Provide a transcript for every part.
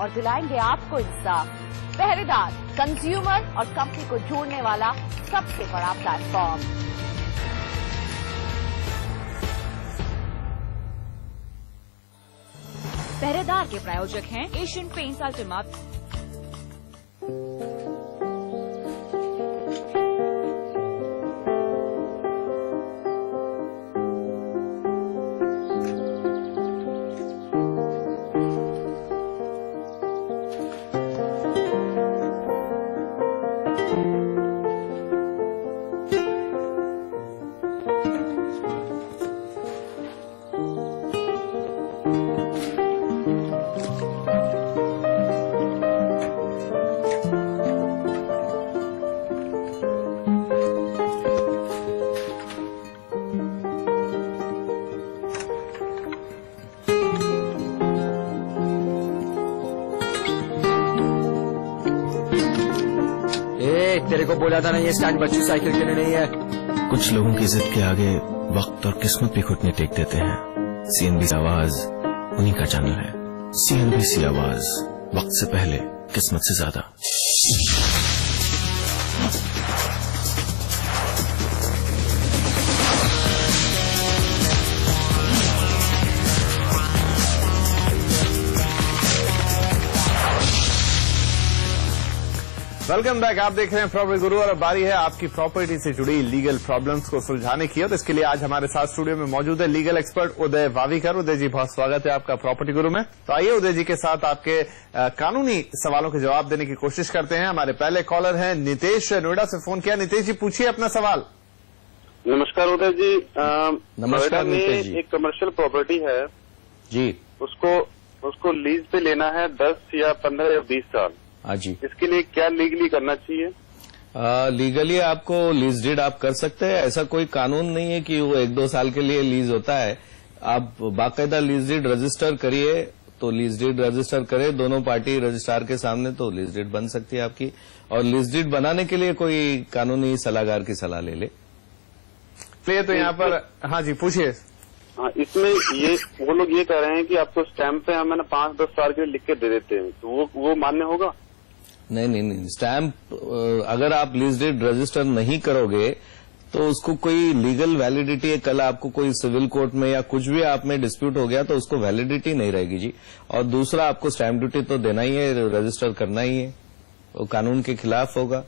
और दिलाएंगे आपको इंसाफ। पहरेदार, कंज्यूमर और कंपनी को जोड़ने वाला सबसे बड़ा प्लेटफॉर्म। पहरेदार के प्रायोजक हैं एशियन पेंट्स अल्टीमा। तेरे को बोला था ना ये स्टैंड बच्चों साइकिल के लिए नहीं है। कुछ लोगों की जिद के आगे वक्त और किस्मत भी घुटने टेक देते हैं। सीएनबीसी आवाज उन्हीं का चैनल है। सीएनबीसी आवाज, वक्त से पहले, किस्मत से ज्यादा। Welcome back. आप देख रहे हैं प्रॉपर्टी गुरु और बारी है आपकी प्रॉपर्टी से जुड़ी लीगल प्रॉब्लम्स को सुलझाने की। और इसके लिए आज हमारे साथ स्टूडियो में मौजूद है लीगल एक्सपर्ट उदय वावीकर। उदय जी, बहुत स्वागत है आपका प्रॉपर्टी गुरु में। तो आइए उदय जी के साथ आपके कानूनी सवालों के जवाब देने की कोशिश करते हैं। हमारे पहले कॉलर हैं नितेश, नोएडा से फोन किया। नितेश जी, पूछिए अपना सवाल। नमस्कार उदय जी। नमस्कार नितेश जी। एक कमर्शियल प्रॉपर्टी है जी, उसको लीज पे लेना है 10 या 15 या 20 साल। हाँ जी, इसके लिए क्या लीगली करना चाहिए? लीगली आपको लीज डीड आप कर सकते हैं। ऐसा कोई कानून नहीं है कि वो 1-2 साल के लिए लीज होता है। आप बाकायदा लीज डीड रजिस्टर करिए, तो लीज डीड रजिस्टर करें दोनों पार्टी रजिस्ट्रार के सामने, तो लीज डीड बन सकती है आपकी। और लीज डीड बनाने के लिए कोई कानूनी सलाहकार की सलाह ले ले। तो यहाँ पर हाँ जी पूछिए। हाँ, इसमें ये वो लोग ये कह रहे हैं कि आपको स्टैंप पे हमें 5-10 साल के लिए लिख के दे देते हैं, तो वो मान्य होगा? नहीं, स्टैंप अगर आप लीज डीड रजिस्टर नहीं करोगे तो उसको कोई लीगल वैलिडिटी है। कल आपको कोई सिविल कोर्ट में या कुछ भी आप में डिस्प्यूट हो गया तो उसको वैलिडिटी नहीं रहेगी जी। और दूसरा, आपको स्टैंप ड्यूटी तो देना ही है, रजिस्टर करना ही है, वो कानून के खिलाफ होगा।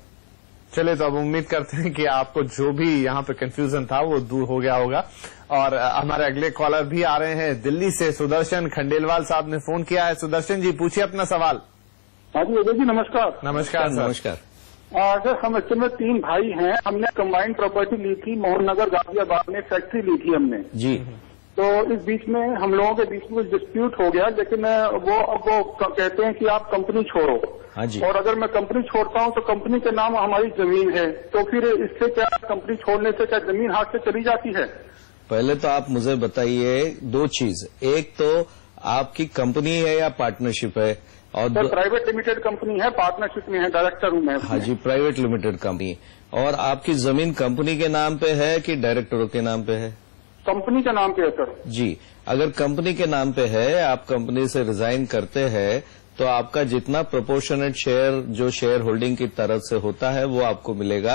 चलिए, तो अब उम्मीद करते हैं कि आपको जो भी यहाँ पे कंफ्यूजन था वो दूर हो गया होगा। और हमारे अगले कॉलर भी आ रहे हैं दिल्ली से। सुदर्शन खंडेलवाल साहब ने फोन किया है। सुदर्शन जी, पूछिए अपना सवाल। हाँ जी उदय जी, नमस्कार। नमस्कार सर। नमस्कार सर, हम एक्चुअल में 3 भाई हैं। हमने कंबाइंड प्रॉपर्टी ली थी मोहन नगर गाजियाबाद में, फैक्ट्री ली थी हमने जी। तो इस बीच में हम लोगों के बीच में कुछ डिस्प्यूट हो गया, लेकिन वो कहते हैं कि आप कंपनी छोड़ो। हाँ जी। और अगर मैं कंपनी छोड़ता हूँ तो कंपनी के नाम हमारी जमीन है, तो फिर इससे क्या कंपनी छोड़ने से क्या जमीन हाथ से चली जाती है? पहले तो आप मुझे बताइए 2 चीज। एक तो आपकी कंपनी है या पार्टनरशिप है? और प्राइवेट लिमिटेड कंपनी है, पार्टनरशिप में है, डायरेक्टर हूँ मैं। हाँ जी, प्राइवेट लिमिटेड कंपनी। और आपकी जमीन कंपनी के नाम पे है कि डायरेक्टरों के नाम पे है? कंपनी के नाम पे है सर। जी, अगर कंपनी के नाम पे है, आप कंपनी से रिजाइन करते हैं, तो आपका जितना प्रोपोर्शनेट शेयर जो शेयर होल्डिंग की तरफ से होता है वो आपको मिलेगा।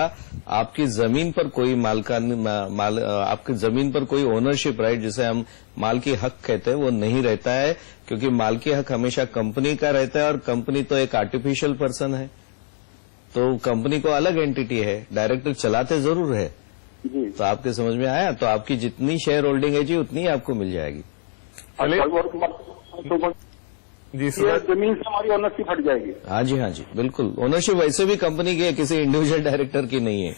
आपकी जमीन पर कोई आपकी जमीन पर कोई ओनरशिप राइट, जिसे हम मालकी हक कहते हैं, वो नहीं रहता है, क्योंकि मालकी हक हमेशा कंपनी का रहता है। और कंपनी तो एक आर्टिफिशियल पर्सन है, तो कंपनी को अलग एंटिटी है, डायरेक्टर चलाते जरूर है। तो आपके समझ में आया? तो आपकी जितनी शेयर होल्डिंग है जी उतनी आपको मिल जाएगी। जी, जमीन से हमारी ओनरशिप हट जाएगी? हाँ जी, बिल्कुल। ओनरशिप वैसे भी कंपनी की है, किसी इंडिविजुअल डायरेक्टर की नहीं है।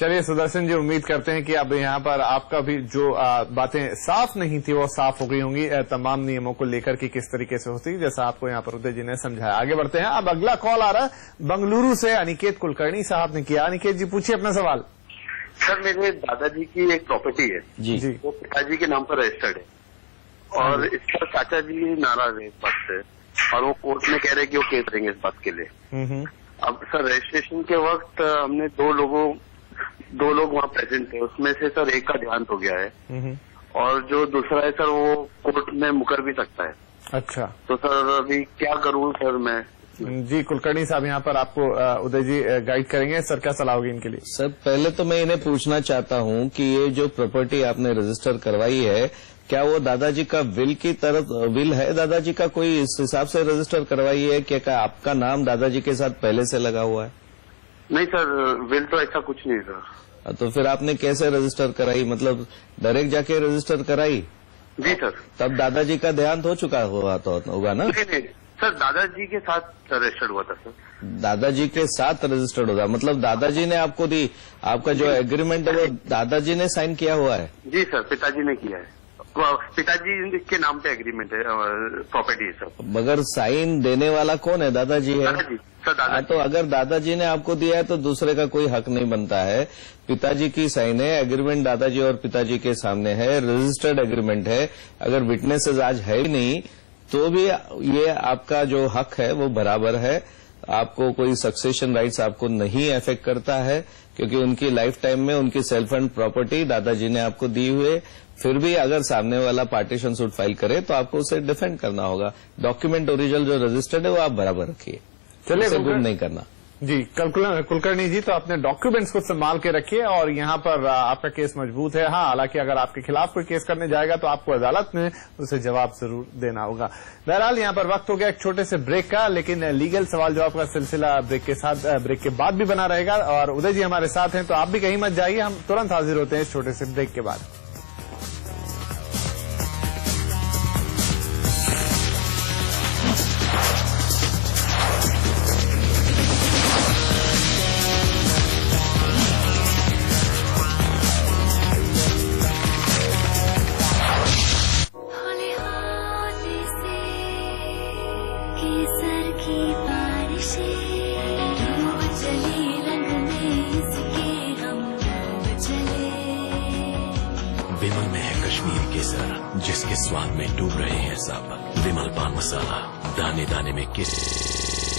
चलिए सुदर्शन जी, उम्मीद करते हैं कि अब यहाँ पर आपका भी जो बातें साफ नहीं थी वो साफ हो गई होंगी, तमाम नियमों को लेकर कि किस तरीके से होती है, जैसा आपको यहाँ पर उदय जी ने समझाया। आगे बढ़ते हैं। अब अगला कॉल आ रहा है बंगलुरु से, अनिकेत कुलकर्णी साहब ने किया। अनिकेत जी, पूछिए अपना सवाल। सर, मेरे दादाजी की एक प्रॉपर्टी है जी, वो पिताजी के नाम पर रजिस्टर्ड है, और इस पर चाचा जी नाराज है इस बात से, और वो कोर्ट में कह रहे हैं कि वो केस करेंगे इस बात के लिए। अब सर, रजिस्ट्रेशन के वक्त हमने दो लोग वहाँ प्रेजेंट थे, उसमें से सर एक का देहांत हो गया है, और जो दूसरा है सर वो कोर्ट में मुकर भी सकता है। अच्छा, तो सर अभी क्या करूं सर मैं? जी कुलकर्णी साहब यहाँ पर आपको उदय जी गाइड करेंगे। सर क्या सलाह होगी इनके लिए? सर पहले तो मैं इन्हें पूछना चाहता हूं कि ये जो प्रॉपर्टी आपने रजिस्टर करवाई है, क्या वो दादाजी का विल की तरफ विल है? दादाजी का कोई इस हिसाब से रजिस्टर करवाई है क्या आपका नाम दादाजी के साथ पहले से लगा हुआ है? नहीं सर, विल तो ऐसा कुछ नहीं सर। तो फिर आपने कैसे रजिस्टर कराई? मतलब डायरेक्ट जाके रजिस्टर कराई? जी सर। तब दादाजी का देहांत हो चुका होगा ना? नहीं सर, दादाजी के साथ रजिस्टर्ड हुआ था सर। दादाजी के साथ रजिस्टर्ड होगा, मतलब दादाजी ने आपको दी, आपका जो एग्रीमेंट है वो दादाजी ने साइन किया हुआ है? जी सर, पिताजी ने किया है। पिताजी के नाम पे एग्रीमेंट है, प्रॉपर्टी है सर। मगर साइन देने वाला कौन है? दादाजी है। दादाजी सर, दादाजी। तो अगर दादाजी ने आपको दिया है तो दूसरे का कोई हक नहीं बनता है। पिताजी की साइन है, एग्रीमेंट दादाजी और पिताजी के सामने है, रजिस्टर्ड एग्रीमेंट है। अगर विटनेसेस आज है ही नहीं तो भी ये आपका जो हक है वो बराबर है। आपको कोई सक्सेशन राइट्स आपको नहीं अफेक्ट करता है, क्योंकि उनकी लाइफ टाइम में उनकी सेल्फ एंड प्रॉपर्टी दादाजी ने आपको दी हुए। फिर भी अगर सामने वाला पार्टीशन सूट फाइल करे तो आपको उसे डिफेंड करना होगा। डॉक्यूमेंट ओरिजिनल जो रजिस्टर्ड है वो आप बराबर रखिए, चलिए उसे गुम नहीं करना। जी कुलकर्णी जी, तो अपने डॉक्यूमेंट्स को संभाल के रखिए और यहाँ पर आपका केस मजबूत है। हाँ, हालांकि अगर आपके खिलाफ कोई केस करने जाएगा तो आपको अदालत में उसे जवाब जरूर देना होगा। बहरहाल यहाँ पर वक्त हो गया एक छोटे से ब्रेक का, लेकिन लीगल सवाल जवाब का सिलसिला ब्रेक के बाद भी बना रहेगा। और उदय जी हमारे साथ हैं, तो आप भी कहीं मत जाइए, हम तुरंत हाजिर होते हैं इस छोटे से ब्रेक के बाद। केसर की बारिशें डूब चली रंग में इसके हम डूब चले। विमल में है कश्मीर केसर, जिसके स्वाद में डूब रहे हैं सब। विमल पान मसाला, दाने दाने में किस